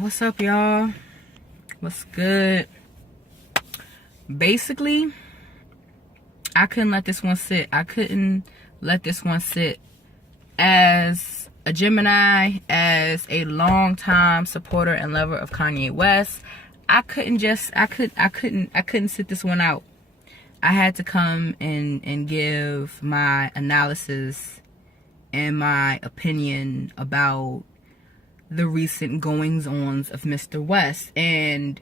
What's up, y'all? What's good? Basically, I couldn't let this one sit. I couldn't let this one sit. As a Gemini, as a longtime supporter and lover of Kanye West, I couldn't sit this one out. I had to come and give my analysis and my opinion about the recent goings-ons of Mr. West and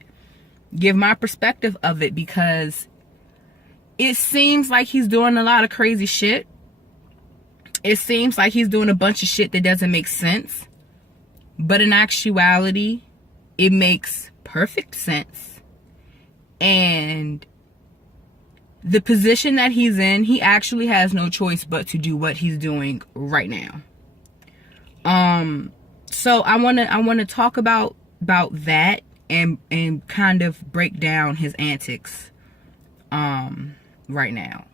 give my perspective of it, because it seems like he's doing a lot of crazy shit. It seems like he's doing a bunch of shit that doesn't make sense. But in actuality, it makes perfect sense. And the position that he's in, he actually has no choice but to do what he's doing right now. So I wanna talk about that and kind of break down his antics right now,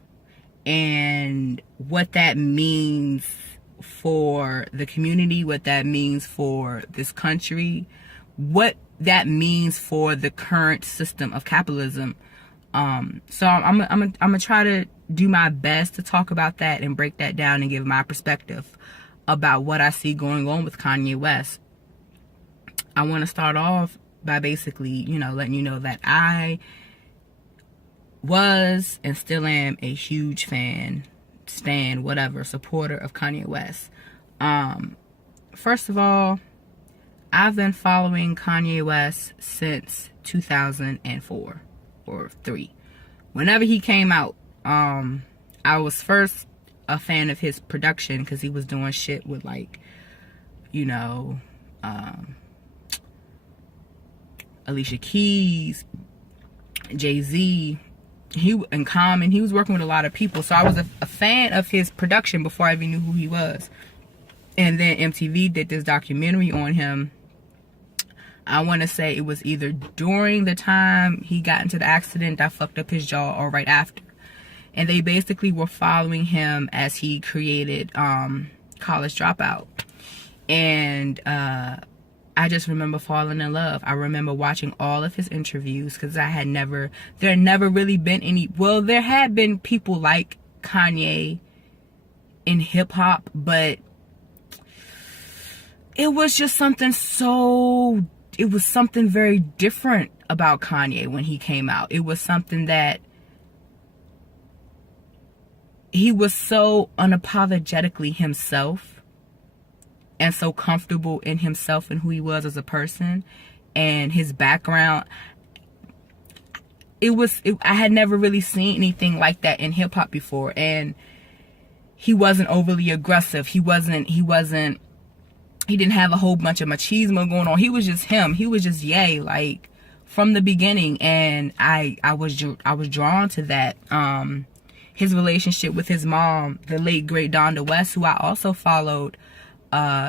and what that means for the community, what that means for this country, what that means for the current system of capitalism. So I'm gonna try to do my best to talk about that and break that down and give my perspective about what I see going on with Kanye West. I want to start off by basically, letting you know that I was and still am a huge fan, stan, whatever, supporter of Kanye West. First of all, I've been following Kanye West since 2004 or 3. Whenever he came out, I was first a fan of his production because he was doing shit with, like, Alicia Keys, Jay-Z, and Common. He was working with a lot of people, so I was a fan of his production before I even knew who he was. And then MTV did this documentary on him. I want to say it was either during the time he got into the accident that fucked up his jaw, or right after. And they basically were following him as he created College Dropout. And I just remember falling in love. I remember watching all of his interviews, because there had never really been any. Well, there had been people like Kanye in hip hop, but it was just something very different about Kanye when he came out. It was something that he was so unapologetically himself, and so comfortable in himself and who he was as a person and his background. I had never really seen anything like that in hip hop before. And he wasn't overly aggressive. He didn't have a whole bunch of machismo going on. He was just him. He was just Ye, like, from the beginning. And I was drawn to that. His relationship with his mom, the late great Donda West, who I also followed.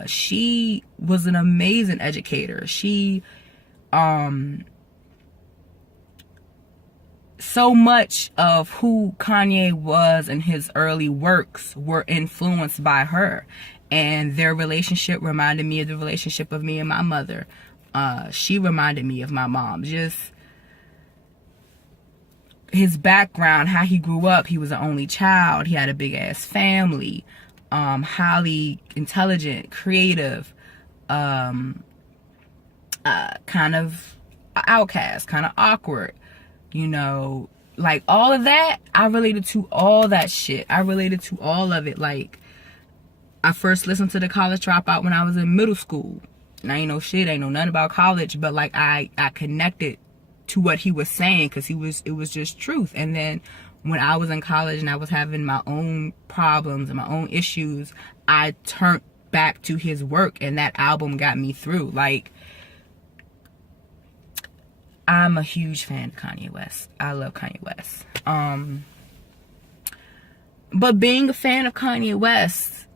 She was an amazing educator. She, so much of who Kanye was and his early works were influenced by her. And their relationship reminded me of the relationship of me and my mother. She reminded me of my mom. Just his background, how he grew up. He was an only child. He had a big ass family. Highly intelligent, creative, kind of outcast, kind of awkward, like all of that. I related to all that shit. I related to all of it. Like, I first listened to the College Dropout when I was in middle school, and I ain't know shit, ain't know nothing about college, but like I connected to what he was saying, because it was just truth. And then when I was in college and I was having my own problems and my own issues, I turned back to his work, and that album got me through. Like, I'm a huge fan of Kanye West. I love Kanye West. But being a fan of Kanye West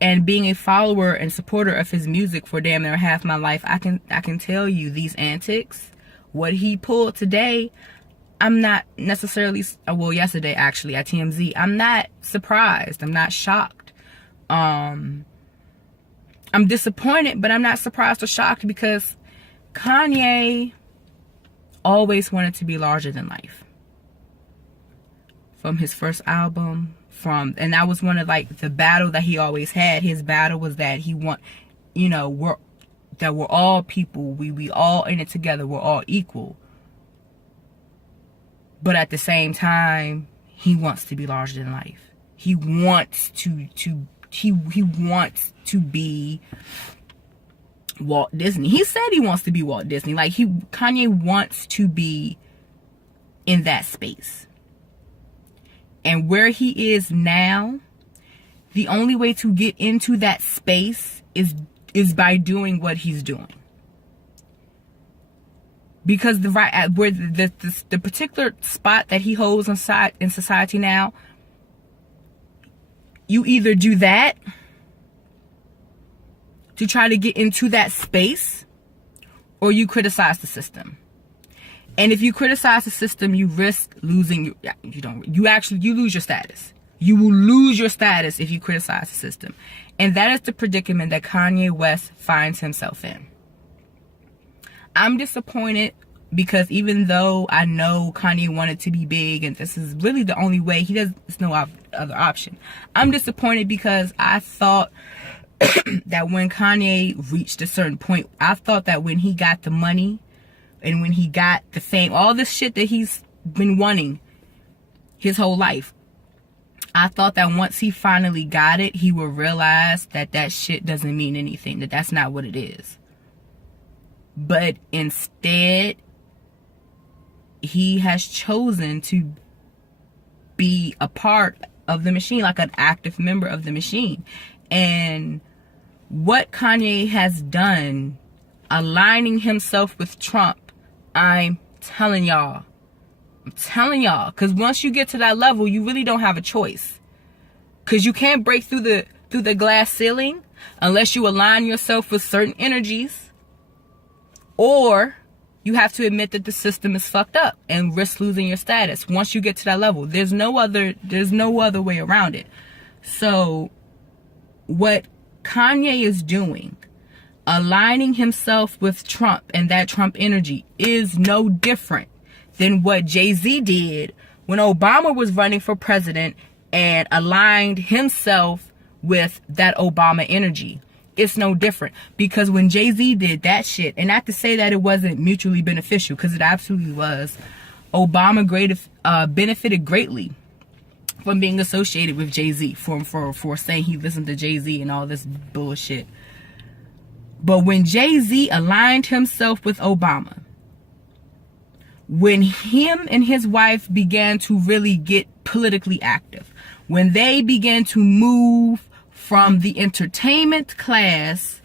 and being a follower and supporter of his music for damn near half my life, I can tell you these antics, what he pulled today, I'm not necessarily, well, yesterday actually at TMZ, I'm not surprised. I'm not shocked. I'm disappointed, but I'm not surprised or shocked, because Kanye always wanted to be larger than life. From his first album, and that was one of like the battle that he always had. His battle was that we're all people. We all in it together. We're all equal. But at the same time, he wants to be larger than life. He wants he wants to be Walt Disney. He said he wants to be Walt Disney. Like, Kanye wants to be in that space. And where he is now, the only way to get into that space is by doing what he's doing. Because the particular spot that he holds in society now, you either do that to try to get into that space, or you criticize the system. And if you criticize the system, you risk losing. You lose your status. You will lose your status if you criticize the system. And that is the predicament that Kanye West finds himself in. I'm disappointed, because even though I know Kanye wanted to be big, and this is really the only way, there's no other option. I'm disappointed because I thought that when Kanye reached a certain point, I thought that when he got the money and when he got the fame, all this shit that he's been wanting his whole life, I thought that once he finally got it, he would realize that shit doesn't mean anything, that's not what it is. But instead, he has chosen to be a part of the machine, like an active member of the machine. And what Kanye has done, aligning himself with Trump, I'm telling y'all, because once you get to that level, you really don't have a choice. Because you can't break through the glass ceiling unless you align yourself with certain energies, or you have to admit that the system is fucked up and risk losing your status. Once you get to that level, there's no other way around it. So what Kanye is doing, aligning himself with Trump and that Trump energy, is no different than what Jay-Z did when Obama was running for president and aligned himself with that Obama energy. It's no different, because when Jay-Z did that shit, and not to say that it wasn't mutually beneficial, because it absolutely was, Obama benefited greatly from being associated with Jay-Z, for saying he listened to Jay-Z and all this bullshit. But when Jay-Z aligned himself with Obama, when him and his wife began to really get politically active, when they began to move from the entertainment class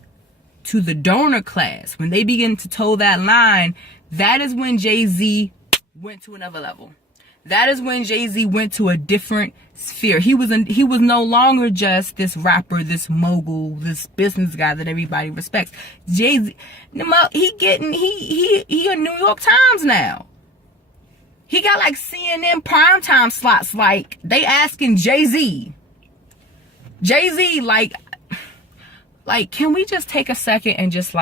to the donor class, when they began to toe that line, that is when Jay-Z went to another level. That is when Jay-Z went to a different sphere. He was no longer just this rapper, this mogul, this business guy that everybody respects. Jay-Z, he a New York Times now. He got like CNN primetime slots. Like, they asking Jay-Z, like, can we just take a second and just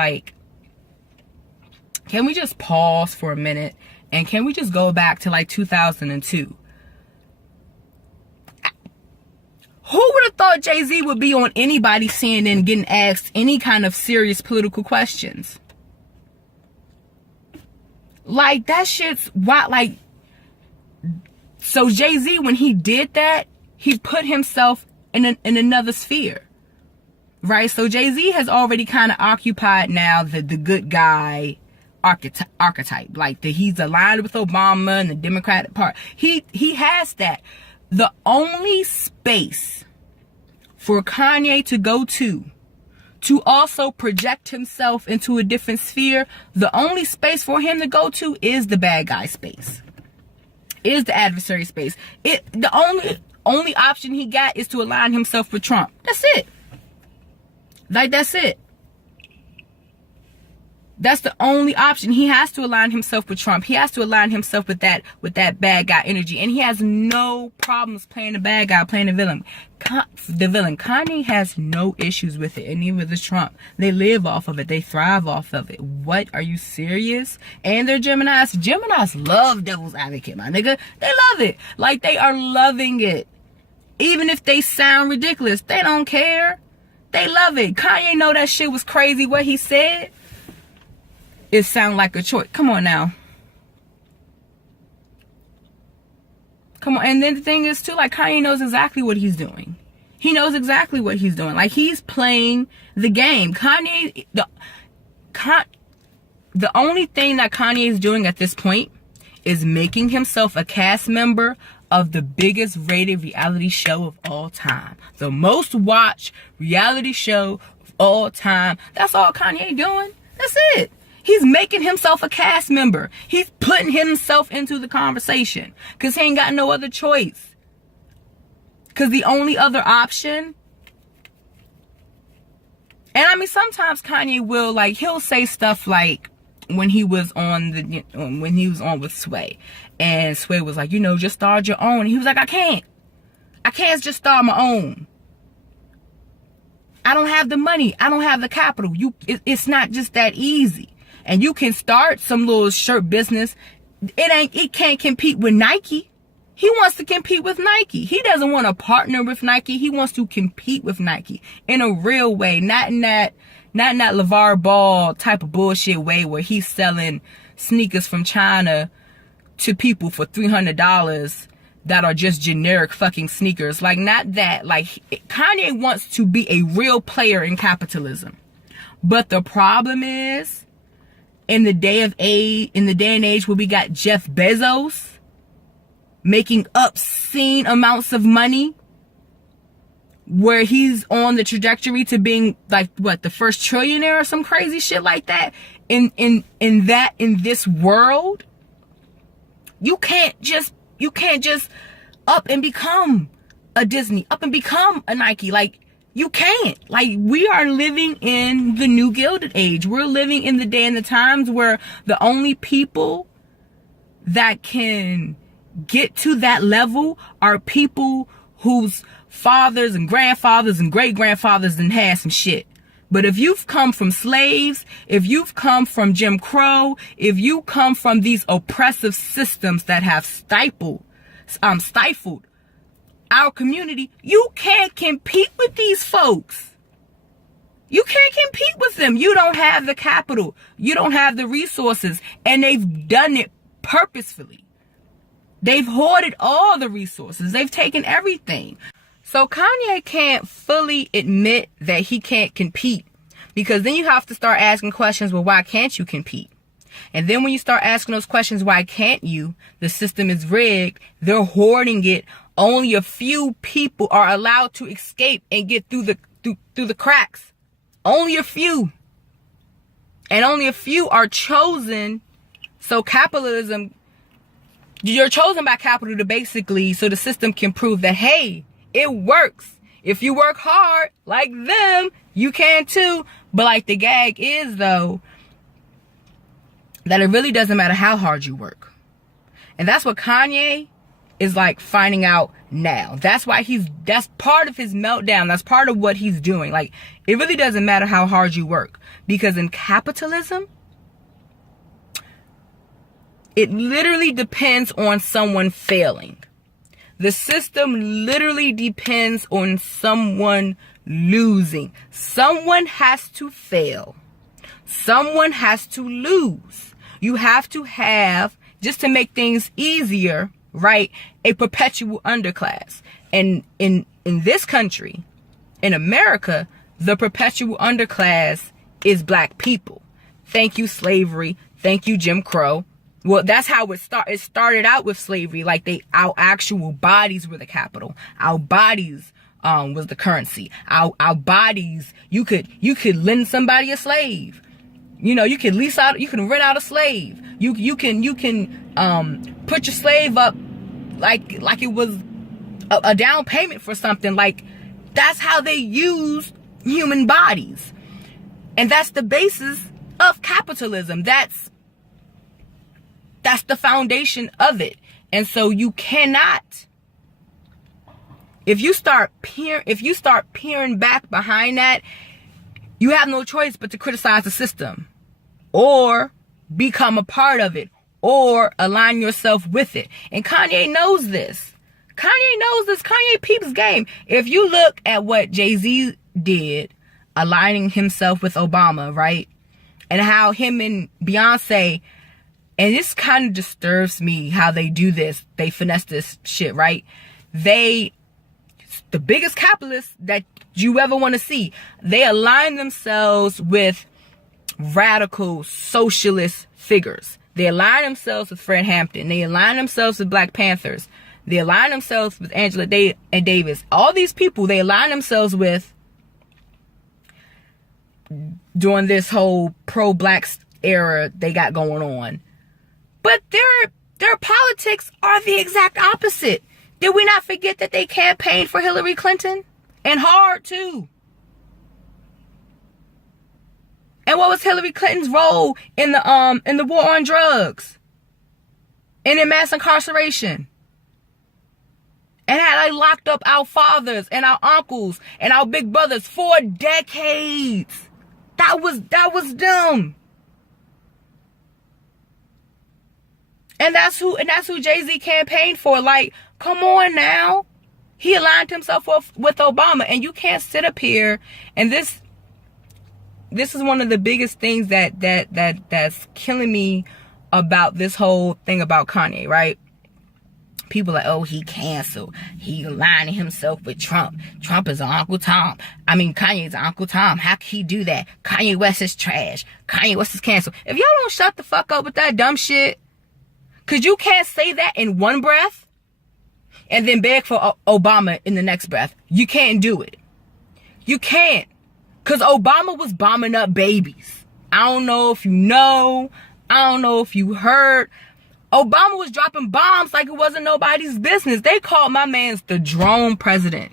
can we just pause for a minute? And can we just go back to like 2002? Who would have thought Jay-Z would be on anybody's CNN getting asked any kind of serious political questions? Like, that shit's wild. Like, so Jay-Z, when he did that, he put himself in another sphere, right? So Jay-Z has already kind of occupied now the good guy archetype, like that he's aligned with Obama and the Democratic Party. He has that. The only space for Kanye to go to also project himself into a different sphere, the only space for him to go to is the bad guy space, is the adversary space. The only option he got is to align himself with Trump. That's it. Like, that's it. That's the only option. He has to align himself with Trump. He has to align himself with that bad guy energy. And he has no problems playing the bad guy, playing the villain. Kanye has no issues with it, and neither does Trump. They live off of it. They thrive off of it. What? Are you serious? And they're Geminis. Geminis love devil's advocate, my nigga. They love it. Like, they are loving it. Even if they sound ridiculous, they don't care. They love it. Kanye know that shit was crazy, what he said. It sound like a choice. Come on now. Come on. And then the thing is too, like, Kanye knows exactly what he's doing. He knows exactly what he's doing. Like, he's playing the game. Kanye, the only thing that Kanye is doing at this point is making himself a cast member of the biggest rated reality show of all time. The most watched reality show of all time. That's all Kanye doing. That's it. He's making himself a cast member. He's putting himself into the conversation because he ain't got no other choice. Because the only other option, and I mean, sometimes Kanye will, like, he'll say stuff like when he was on with Sway, and Sway was like, you know, just start your own. And he was like, I can't just start my own. I don't have the money. I don't have the capital. It's not just that easy. And you can start some little shirt business. It can't compete with Nike. He wants to compete with Nike. He doesn't want to partner with Nike. He wants to compete with Nike in a real way, not in that LeVar Ball type of bullshit way where he's selling sneakers from China to people for $300 that are just generic fucking sneakers. Like, not that. Like, Kanye wants to be a real player in capitalism. But the problem is, in the day and age where we got Jeff Bezos making obscene amounts of money, where he's on the trajectory to being like, what, the first trillionaire or some crazy shit like that, in this world, you can't just up and become a Disney, up and become a Nike. Like, you can't. Like, we are living in the new Gilded Age. We're living in the day and the times where the only people that can get to that level are people whose fathers and grandfathers and great-grandfathers done had some shit. But if you've come from slaves, if you've come from Jim Crow, if you come from these oppressive systems that have stifled our community, you can't compete with these folks. You can't compete with them. You don't have the capital. You don't have the resources. And they've done it purposefully. They've hoarded all the resources. They've taken everything. So Kanye can't fully admit that he can't compete, because then you have to start asking questions, well, why can't you compete? And then when you start asking those questions, why can't you? The system is rigged. They're hoarding it. Only a few people are allowed to escape and get through the cracks. Only a few. And only a few are chosen. So capitalism, you're chosen by capital to basically, so the system can prove that, hey, it works. If you work hard like them, you can too. But like, the gag is, though, that it really doesn't matter how hard you work. And that's what Kanye is like finding out now. That's why that's part of his meltdown. That's part of what he's doing. Like, it really doesn't matter how hard you work, because in capitalism, it literally depends on someone failing. The system literally depends on someone losing. Someone has to fail. Someone has to lose. You have to have, just to make things easier, right, a perpetual underclass. And in this country, in America, the perpetual underclass is black people. Thank you, slavery. Thank you, Jim Crow. Well, that's how it started out with slavery. Like, our actual bodies were the capital. Our bodies was the currency. Our bodies, you could lend somebody a slave. You know, you can rent out a slave. You can put your slave up like it was a down payment for something. Like, that's how they used human bodies. And that's the basis of capitalism. That's the foundation of it. And so you cannot, if you start peering back behind that, you have no choice but to criticize the system or become a part of it or align yourself with it. And Kanye knows this. Kanye peeps game. If you look at what Jay-Z did, aligning himself with Obama, right? And how him and Beyonce, and this kind of disturbs me how they do this. They finesse this shit, right? The biggest capitalists that you ever want to see, they align themselves with radical socialist figures. They align themselves with Fred Hampton. They align themselves with Black Panthers. They align themselves with Angela Davis. All these people they align themselves with during this whole pro-black era they got going on. But their politics are the exact opposite. Did we not forget that they campaigned for Hillary Clinton? And hard too. And what was Hillary Clinton's role in the war on drugs? And in mass incarceration? And had I locked up our fathers and our uncles and our big brothers for decades. That was them. And that's who Jay-Z campaigned for. Like, come on now. He aligned himself with Obama. And you can't sit up here. And this is one of the biggest things that's killing me about this whole thing about Kanye, right? People are like, oh, he canceled. He aligning himself with Trump. Trump is Uncle Tom. I mean, Kanye's Uncle Tom. How can he do that? Kanye West is trash. Kanye West is canceled. If y'all don't shut the fuck up with that dumb shit, because you can't say that in one breath and then beg for Obama in the next breath. You can't do it. You can't. Because Obama was bombing up babies. I don't know if you know. I don't know if you heard. Obama was dropping bombs like it wasn't nobody's business. They called my man's the drone president.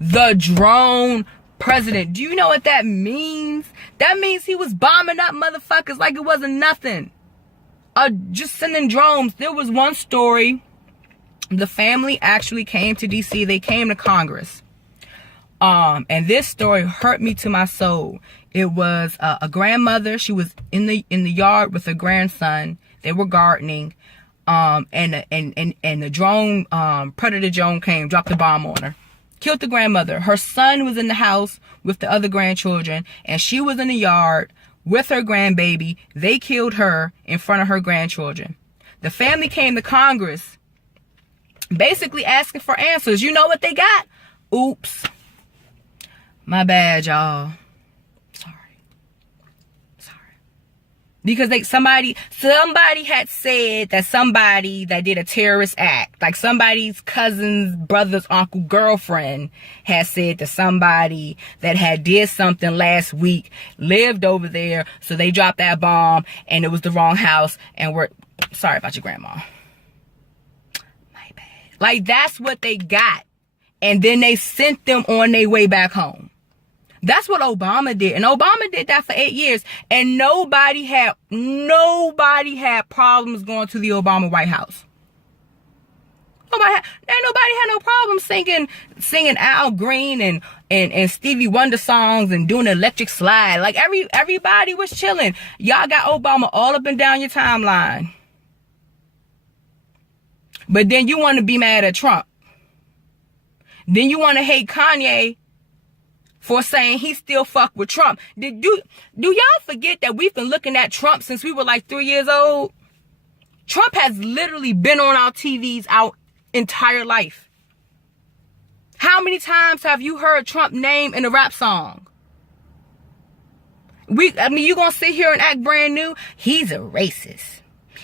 The drone president. Do you know what that means? That means he was bombing up motherfuckers like it wasn't nothing. Just sending drones. There was one story. The family actually came to DC. They came to Congress. And this story hurt me to my soul. It was a grandmother. She was in the yard with her grandson. They were gardening. And the drone, predator drone came, dropped a bomb on her. Killed the grandmother. Her son was in the house with the other grandchildren. And she was in the yard with her grandbaby. They killed her in front of her grandchildren. The family came to Congress basically asking for answers. You know what they got? Oops. My bad, y'all. Sorry. Because somebody had said that somebody that did a terrorist act, like somebody's cousin's brother's uncle girlfriend had said that somebody that had did something last week lived over there, so they dropped that bomb and it was the wrong house, and we're sorry about your grandma. My bad. Like, that's what they got. And then they sent them on their way back home. That's what Obama did. And Obama did that for 8 years. And nobody had problems going to the Obama White House. Nobody had no problem singing Al Green and Stevie Wonder songs and doing the electric slide. Like, everybody was chilling. Y'all got Obama all up and down your timeline. But then you want to be mad at Trump. Then you want to hate Kanye for saying he still fuck with Trump. Do y'all forget that we've been looking at Trump since we were like 3 years old? Trump has literally been on our TVs our entire life. How many times have you heard Trump name in a rap song? You gonna sit here and act brand new? He's a racist.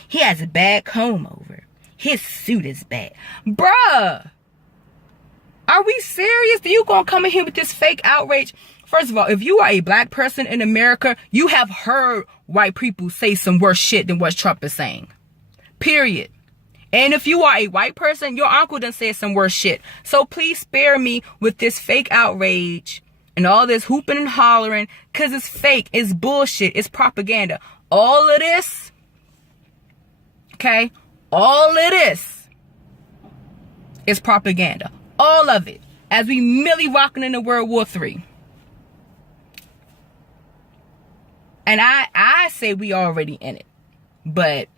He has a bad comb over. His suit is bad. Bruh. Are we serious? You gonna come in here with this fake outrage? First of all, if you are a black person in America, you have heard white people say some worse shit than what Trump is saying. Period. And if you are a white person, your uncle done said some worse shit. So please spare me with this fake outrage and all this hooping and hollering because it's fake, it's bullshit, it's propaganda. All of this, okay, all of this is propaganda. All of it. As we merely rocking into World War III. And I say we already in it. But,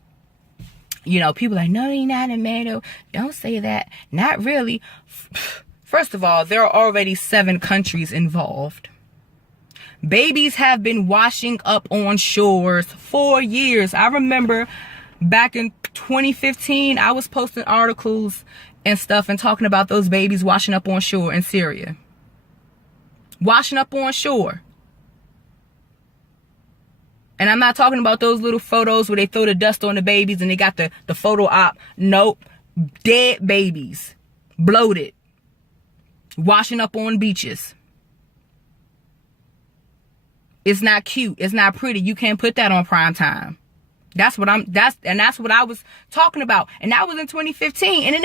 you know, people are like, no, you're not a man. Don't say that. Not really. First of all, there are already 7 countries involved. Babies have been washing up on shores for years. I remember back in 2015, I was posting articles and stuff and talking about those babies washing up on shore in Syria. Washing up on shore. And I'm not talking about those little photos where they throw the dust on the babies and they got the photo op. Nope. Dead babies. Bloated. Washing up on beaches. It's not cute. It's not pretty. You can't put that on prime time. That's what I was talking about. And that was in 2015. And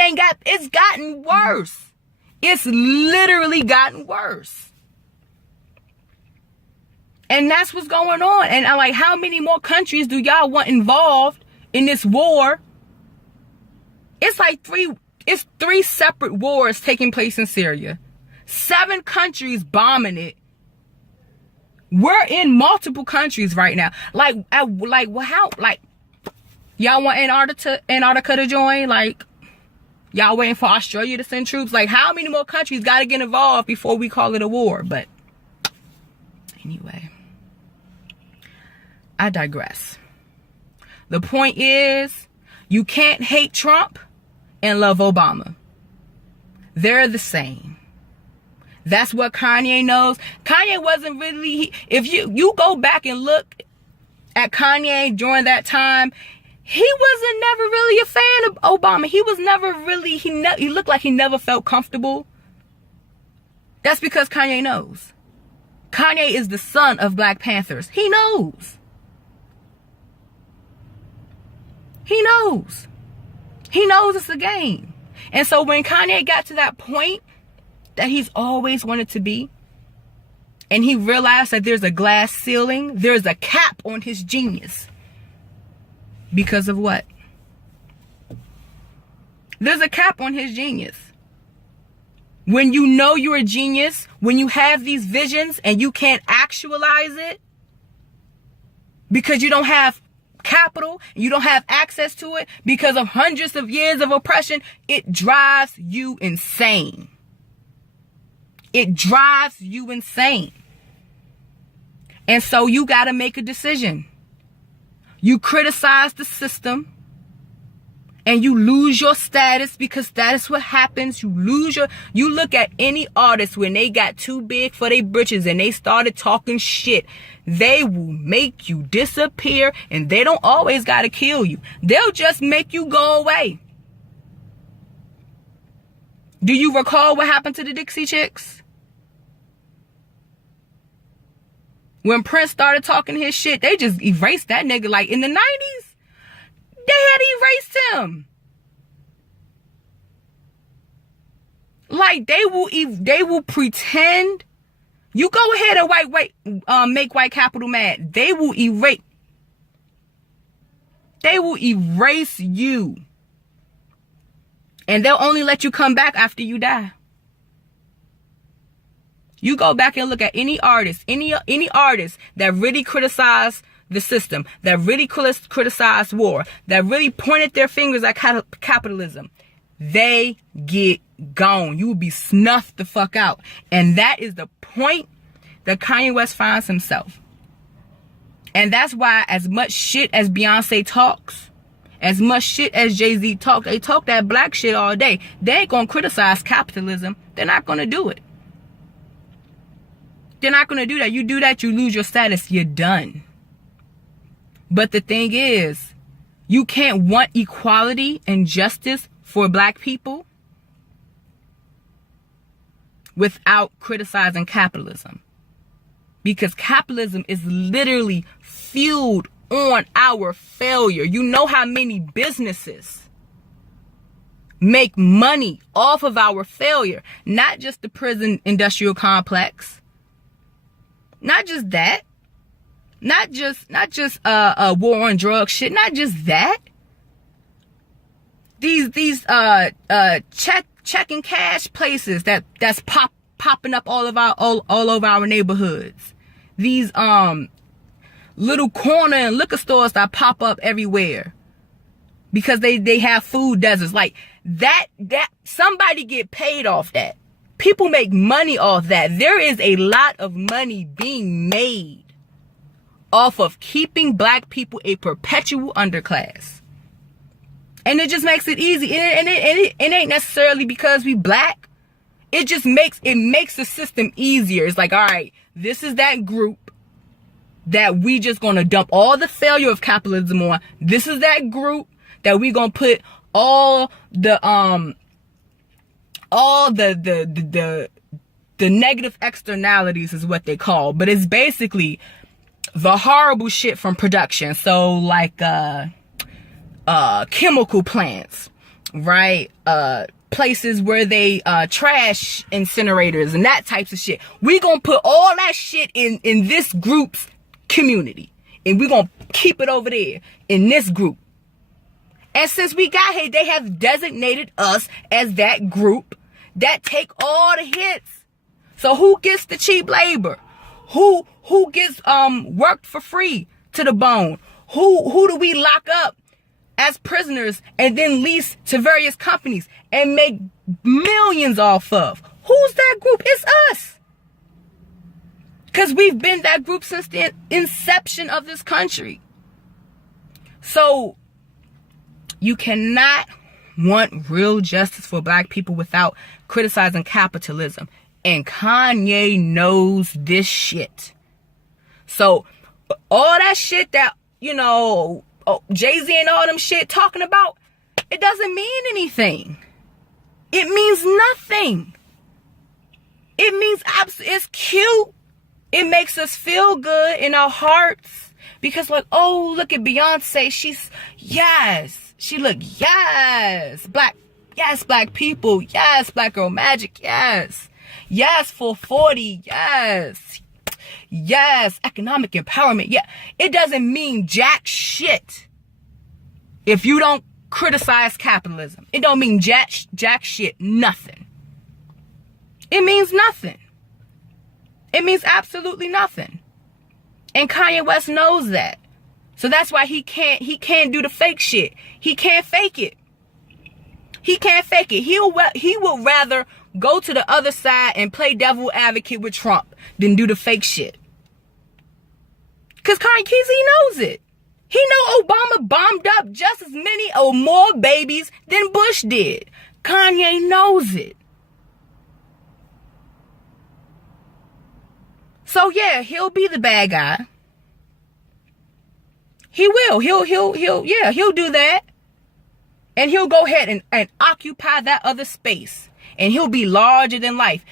it's gotten worse. It's literally gotten worse. And that's what's going on. And I'm like, how many more countries do y'all want involved in this war? It's like 3 separate wars taking place in Syria. 7 countries bombing it. We're in multiple countries right now. How? Like, y'all want Antarctica to join? Like, y'all waiting for Australia to send troops? Like, how many more countries got to get involved before we call it a war? But anyway, I digress. The point is, you can't hate Trump and love Obama. They're the same. That's what Kanye knows. Kanye wasn't really, if you go back and look at Kanye during that time, he wasn't never really a fan of Obama. He was never really, he looked like he never felt comfortable. That's because Kanye knows. Kanye is the son of Black Panthers. He knows. He knows. He knows it's a game. And so when Kanye got to that point that he's always wanted to be, and he realized that there's a glass ceiling, there's a cap on his genius. Because of what? There's a cap on his genius. When you know you're a genius, when you have these visions and you can't actualize it because you don't have capital, you don't have access to it because of hundreds of years of oppression, it drives you insane. It drives you insane. And so you got to make a decision. You criticize the system and you lose your status because that is what happens. You look at any artist when they got too big for their britches and they started talking shit. They will make you disappear, and they don't always got to kill you. They'll just make you go away. Do you recall what happened to the Dixie Chicks? When Prince started talking his shit, they just erased that nigga. Like in the 90s, they had erased him. Like they will pretend. You go ahead and make white capital mad. They will erase you. And they'll only let you come back after you die. You go back and look at any artist that really criticized the system, that really criticized war, that really pointed their fingers at capitalism. They get gone. You will be snuffed the fuck out. And that is the point that Kanye West finds himself. And that's why as much shit as Beyonce talks, as much shit as Jay-Z talk, they talk that black shit all day. They ain't gonna criticize capitalism. They're not gonna do it. They're not going to do that. You do that, you lose your status. You're done. But the thing is, you can't want equality and justice for black people without criticizing capitalism. Because capitalism is literally fueled on our failure. You know how many businesses make money off of our failure. Not just the prison industrial complex. Not just that. Not just war on drugs shit. Not just that. These checking cash places that's popping up all over our neighborhoods. These little corner and liquor stores that pop up everywhere because they have food deserts. Like that somebody get paid off that. People make money off that. There is a lot of money being made off of keeping black people a perpetual underclass. And it just makes it easy. And it ain't necessarily because we black. It just makes the system easier. It's like, all right, this is that group that we just gonna dump all the failure of capitalism on. This is that group that we gonna put all the negative externalities is what they call, but it's basically the horrible shit from production. So like chemical plants, right? Places where they trash incinerators and that types of shit. We gonna put all that shit in this group's community, and we gonna keep it over there in this group. And since we got here, they have designated us as that group that take all the hits. So who gets the cheap labor? Who gets worked for free to the bone? Who do we lock up as prisoners and then lease to various companies and make millions off of? Who's that group? It's us. Because we've been that group since the inception of this country. So you cannot want real justice for black people without criticizing capitalism. And Kanye knows this shit. So all that shit that, you know, Jay-Z and all them shit talking about, it doesn't mean anything. It means nothing. It means it's cute. It makes us feel good in our hearts. Because like, oh, look at Beyonce. She look, yes. Black people. Yes, black girl magic. Yes. Yes, 440. Yes. Yes, economic empowerment. Yeah, it doesn't mean jack shit if you don't criticize capitalism. It don't mean jack shit, nothing. It means nothing. It means absolutely nothing. And Kanye West knows that. So that's why he can't do the fake shit. He can't fake it. He can't fake it. He will rather go to the other side and play devil advocate with Trump than do the fake shit. Because Kanye knows it. He know Obama bombed up just as many or more babies than Bush did. Kanye knows it. So yeah, he'll be the bad guy. He will. He'll do that. And he'll go ahead and occupy that other space. And he'll be larger than life.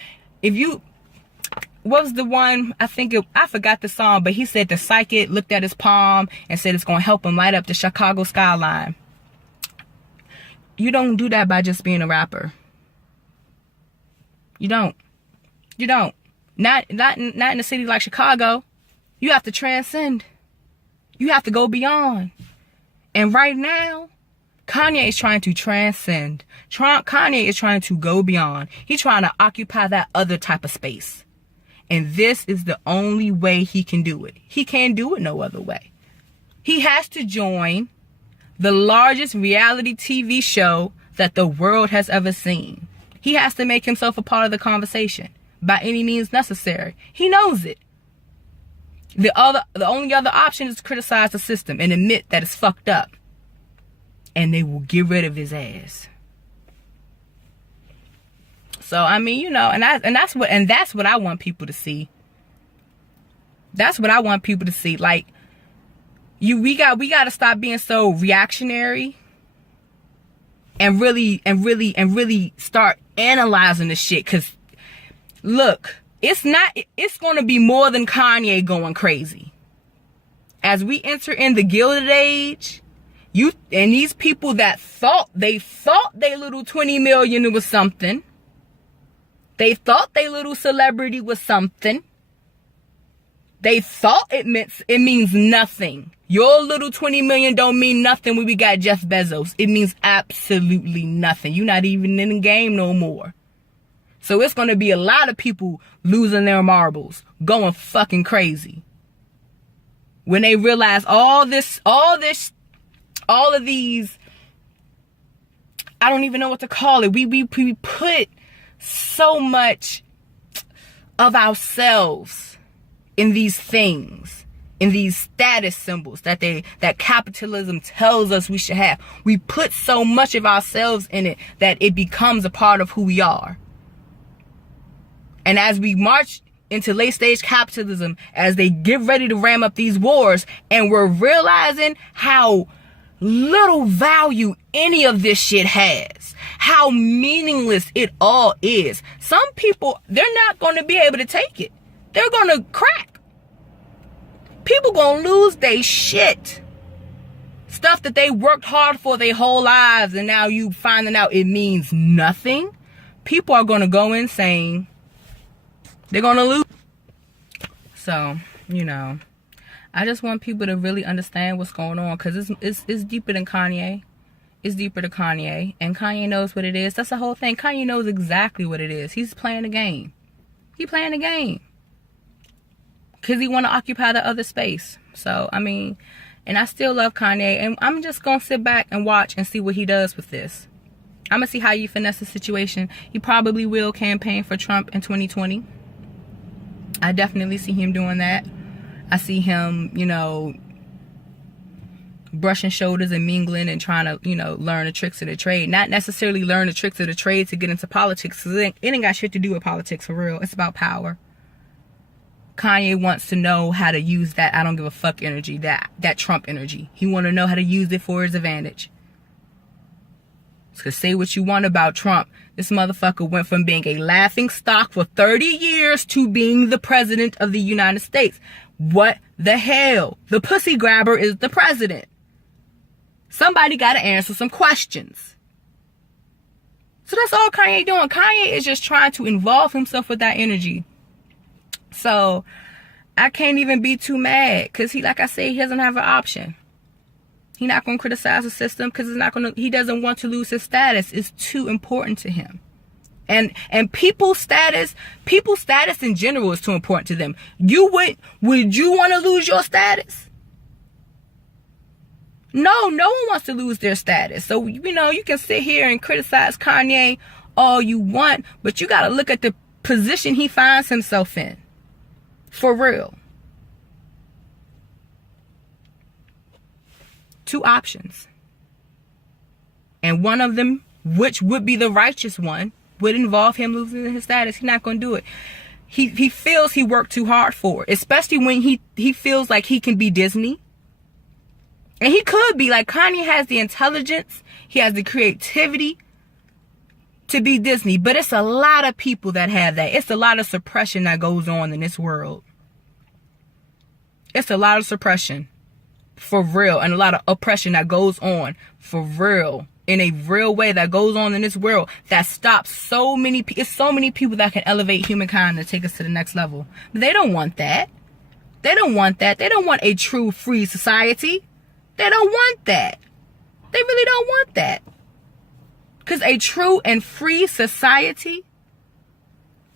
What was the one, I forgot the song, but he said the psychic looked at his palm and said it's going to help him light up the Chicago skyline. You don't do that by just being a rapper. You don't. Not in a city like Chicago. You have to transcend. You have to go beyond. And right now, Kanye is trying to transcend. Kanye is trying to go beyond. He's trying to occupy that other type of space. And this is the only way he can do it. He can't do it no other way. He has to join the largest reality TV show that the world has ever seen. He has to make himself a part of the conversation by any means necessary. He knows it. The only other option is to criticize the system and admit that it's fucked up. And they will get rid of his ass. So I mean, you know, and that's what I want people to see. That's what I want people to see. Like, we got to stop being so reactionary and really start analyzing the shit. Cause look, it's going to be more than Kanye going crazy. As we enter in the Gilded Age, and these people that thought they little 20 million was something. They thought they little celebrity was something. They thought it means nothing. Your little 20 million don't mean nothing when we got Jeff Bezos. It means absolutely nothing. You're not even in the game no more. So it's going to be a lot of people losing their marbles, going fucking crazy. When they realize all of these, I don't even know what to call it. We put so much of ourselves in these things, in these status symbols that capitalism tells us we should have. We put so much of ourselves in it that it becomes a part of who we are. And as we march into late stage capitalism, as they get ready to ram up these wars, and we're realizing how little value any of this shit has, how meaningless it all is. Some people, they're not going to be able to take it. They're going to crack. People going to lose their shit. Stuff that they worked hard for their whole lives, and now you finding out it means nothing. People are going to go insane. They're going to lose. So, you know, I just want people to really understand what's going on, because it's deeper than Kanye. It's deeper than Kanye, and Kanye knows what it is. That's the whole thing. Kanye knows exactly what it is. He's playing the game. He's playing the game because he want to occupy the other space. So, I mean, and I still love Kanye, and I'm just going to sit back and watch and see what he does with this. I'm going to see how you finesse the situation. He probably will campaign for Trump in 2020. I definitely see him doing that. I see him, you know, brushing shoulders and mingling and trying to, you know, learn the tricks of the trade. Not necessarily learn the tricks of the trade to get into politics, because it ain't got shit to do with politics for real. It's about power. Kanye wants to know how to use that I don't give a fuck energy, that Trump energy. He want to know how to use it for his advantage. Because say what you want about Trump, this motherfucker went from being a laughing stock for 30 years to being the president of the United States. What the hell? The pussy grabber is the president. Somebody got to answer some questions. So that's all Kanye doing. Kanye is just trying to involve himself with that energy. So I can't even be too mad, because he, like I said, he doesn't have an option. He's not going to criticize the system because he doesn't want to lose his status. It's too important to him. And people's status in general is too important to them. Would you want to lose your status? No one wants to lose their status. So, you know, you can sit here and criticize Kanye all you want, but you got to look at the position he finds himself in. For real. Two options. And one of them, which would be the righteous one, would involve him losing his status. He's not going to do it. He feels he worked too hard for it. Especially when he feels like he can be Disney. And he could be. Like, Kanye has the intelligence. He has the creativity to be Disney. But it's a lot of people that have that. It's a lot of suppression that goes on in this world. It's a lot of suppression. For real. And a lot of oppression that goes on. For real. In a real way that goes on in this world. That stops so many people. It's so many people that can elevate humankind and take us to the next level. But they don't want that. They don't want that. They don't want a true free society. They don't want that. They really don't want that. Because a true and free society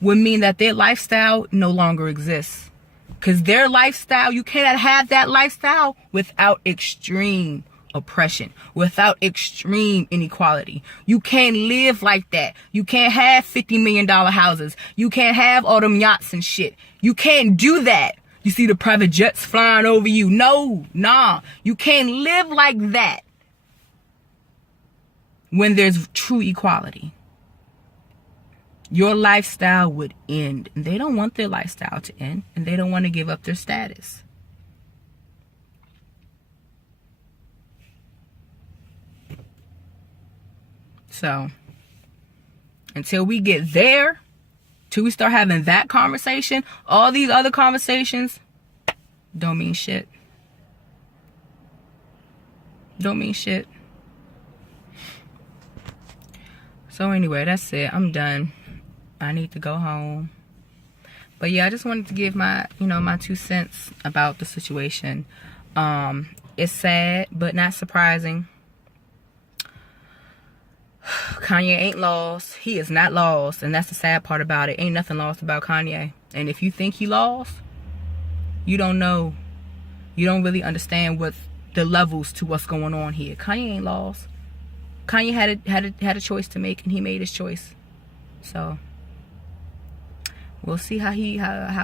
would mean that their lifestyle no longer exists. Because their lifestyle, you cannot have that lifestyle without extreme oppression, without extreme inequality. You can't live like that. You can't have $50 million houses. You can't have all them yachts and shit. You can't do that. You see the private jets flying over you. No, nah. You can't live like that when there's true equality. Your lifestyle would end. And they don't want their lifestyle to end. And they don't want to give up their status. So, until we get there, till we start having that conversation, all these other conversations don't mean shit. Don't mean shit. So anyway, that's it. I'm done. I need to go home. But yeah, I just wanted to give my, my 2 cents about the situation. It's sad, but not surprising. Kanye ain't lost. He is not lost. And that's the sad part about it. Ain't nothing lost about Kanye. And if you think he lost, you don't know. You don't really understand what the levels to what's going on here. Kanye ain't lost. Kanye had a choice to make, and he made his choice. So we'll see how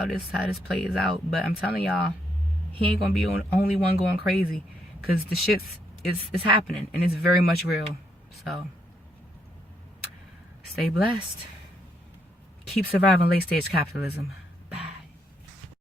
this plays out. But I'm telling y'all, he ain't gonna be the only one going crazy, because the shit's is happening, and it's very much real. So stay blessed. Keep surviving late stage capitalism.